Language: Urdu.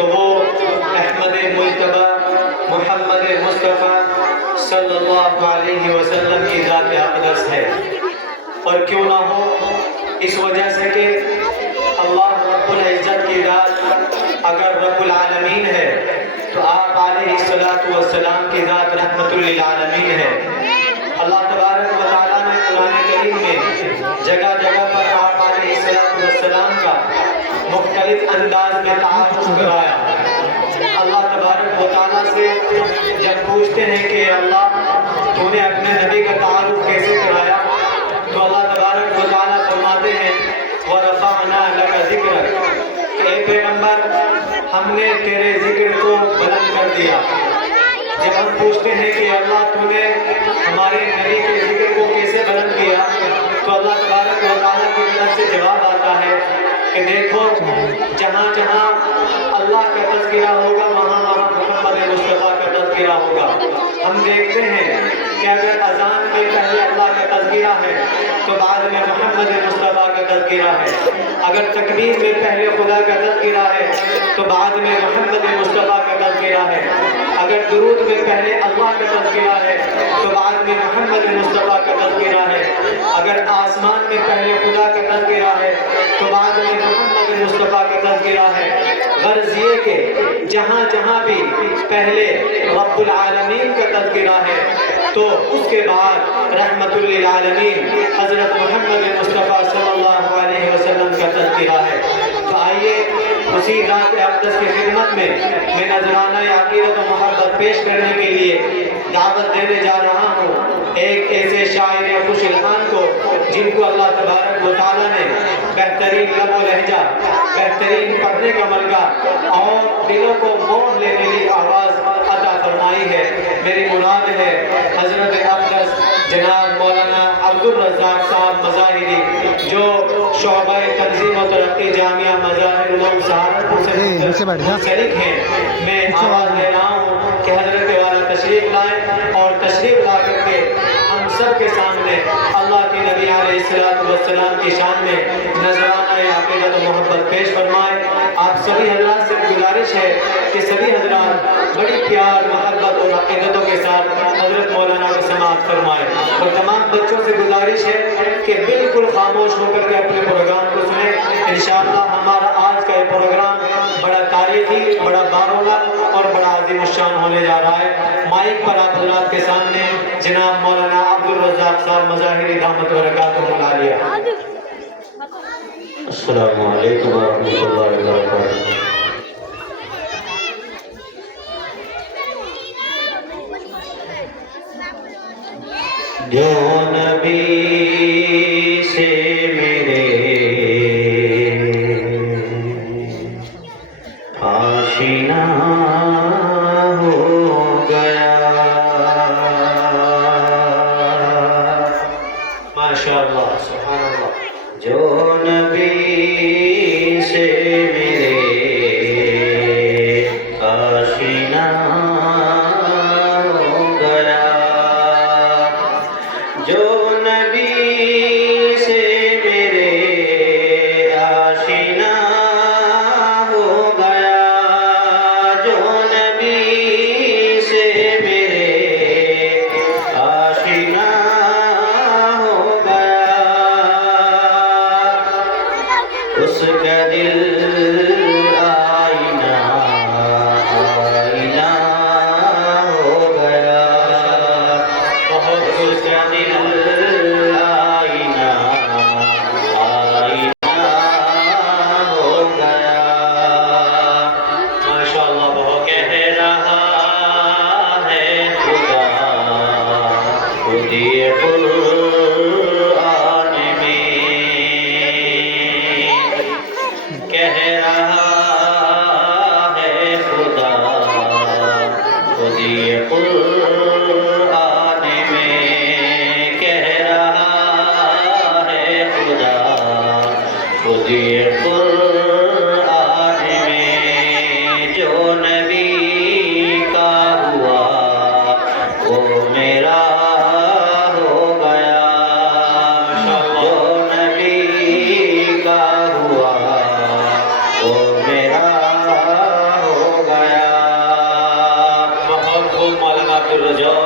تو وہ احمد مجتبی محمد مصطفیٰ صلی اللہ علیہ وسلم کی ذات اقدس ہے۔ اور کیوں نہ ہو، اس وجہ سے کہ اللہ رب العزت کی ذات اگر رب العالمین ہے تو آپ علیہ السلام کی ذات رحمت للعالمین ہے۔ اللہ تبارک و تعالیٰ نے قرآن کریم میں جگہ جگہ پر آپ علیہ السلام کا مختلف انداز میں تعارف کرایا۔ اللہ تبارک و تعالیٰ سے جب پوچھتے ہیں کہ اللہ تو نے اپنے نبی کا تعارف کیسے کرایا، تو اللہ تبارک و تعالیٰ فرماتے ہیں وَرَفَعْنَا لَكَ ذِكْرَكَ کہ اے پیغمبر ہم نے تیرے ذکر کو بلند کر دیا۔ جب ہم پوچھتے ہیں کہ اللہ تو نے ہمارے نبی کے ذکر کو کیسے بلند کیا، تو اللہ تبارک و تعالیٰ کی طرف سے جواب آتا ہے کہ دیکھو جہاں جہاں اللہ کا تذکرہ ہوگا وہاں وہاں محمد مصطفیٰ کا تذکرہ ہوگا۔ ہم دیکھتے ہیں کہ اگر اذان میں پہلے اللہ کا تذکرہ ہے تو بعد میں محمد مصطفیٰ کا تذکرہ ہے، اگر تکبیر میں پہلے خدا کا تذکرہ ہے تو بعد میں محمد مصطفیٰ کا تذکرہ ہے، اگر درود میں پہلے اللہ کا تذکرہ ہے تو بعد میں محمد مصطفیٰ کا تذکرہ ہے، اگر آسمان میں پہلے خدا کا تذکرہ ہے تو بعد میں محمد مصطفیٰ کا تذکرہ ہے۔ غرض یہ کہ جہاں جہاں بھی پہلے رب العالمین کا تذکرہ ہے تو اس کے بعد رحمت للعالمین حضرت محمد مصطفیٰ صلی اللہ علیہ وسلم کا تذکرہ ہے۔ تو آئیے اسی ذات اقدس کی خدمت میں نذرانہ عقیدت و محبت پیش کرنے کے لیے دعوت دینے جا رہا ہوں ایک ایسے شاعر خوش الحان کو جن کو اللہ تبارک و تعالیٰ نے بہترین لب و لہجہ، بہترین پڑھنے کا ملکہ اور دلوں کو موہ لینے کی آواز عطا فرمائی ہے۔ میری مراد ہے حضرت اقدس جناب مولانا عبدالرزاق صاحب مظاہری جو شعبہ تنظیم و ترقی جامعہ مظاہر العلوم سہارنپور سے منسلک ہیں۔ میں آواز دے رہا ہوں کہ حضرت والا تشریف لائیں اور تشریف لا کر کے ہم سب کے سامنے اللہ کے نبی علیہ السلام کی شان میں نذرانہ عقیدت و محبت پیش فرمائیں۔ آپ سبھی حضرات سے گزارش ہے کہ سبھی حضرات بڑی پیار محبت اور عقیدتوں کے ساتھ حضرت مولانا کو سماعت فرمائیں، اور تمام بچوں سے گزارش ہے کہ بالکل خاموش ہو کر کے اپنے پروگرام کو سنیں۔ انشاءاللہ ہمارا آج کا یہ پروگرام بڑا تاریخی، بڑا بارولہ اور بڑا عظیم الشان ہونے جا رہا ہے۔ مائک پر آپ حضرات کے سامنے جناب مولانا عبدالرزاق صاحب مظاہری دامت برکاتہ العالیہ۔ السلام علیکم ورحمۃ اللہ وبرکاتہ۔ جو نبی سے میرے آشنا ہو گیا، ماشاءاللہ سبحان اللہ، جو نبی سے میرے آشنا ہو گیا، جو نبی سے میرے آشنا ہو گیا، جو نبی درجات